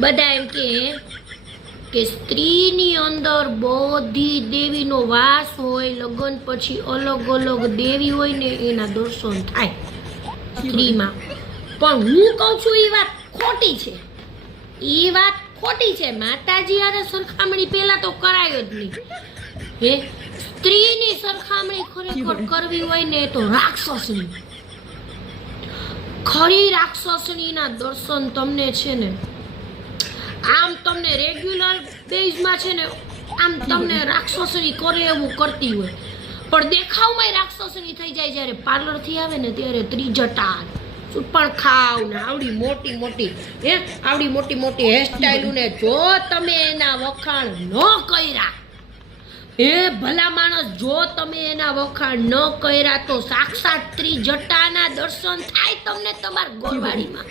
બધા એમ કે સ્ત્રીની અંદર બધી દેવીનો વાસ હોય, લગ્ન પછી અલગ અલગ દેવી હોય ને એના દર્શન થાય સ્ત્રીમાં. પણ હું કહું છું એ વાત ખોટી છે. એ વાત ખોટી છે. માતાજી હારે સરખામણી પહેલા તો કરાય જ નહીં. હે, સ્ત્રીની સરખામણી ખરેખર કરવી હોય ને તો રાક્ષસની, ખરી રાક્ષસણીના દર્શન તમને છે ને આમ તમને રેગ્યુલર બેઝમાં છે ને આમ તમને રાક્ષસણી કરે એવું કરતી હોય, પણ દેખાવમાં રાક્ષસણી થઈ જાય જ્યારે પાર્લરથી આવે ને ત્યારે ત્રિજટા પણ ખાવ ને આવડી મોટી મોટી આવડી મોટી મોટી હેરસ્ટાઈલ ને જો તમે એના વખાણ ન કર્યા, એ ભલા માણસ, જો તમે એના વખાણ ન કર્યા તો સાક્ષાત ત્રિજટાના દર્શન થાય તમને તમારા ગોળવાડીમાં.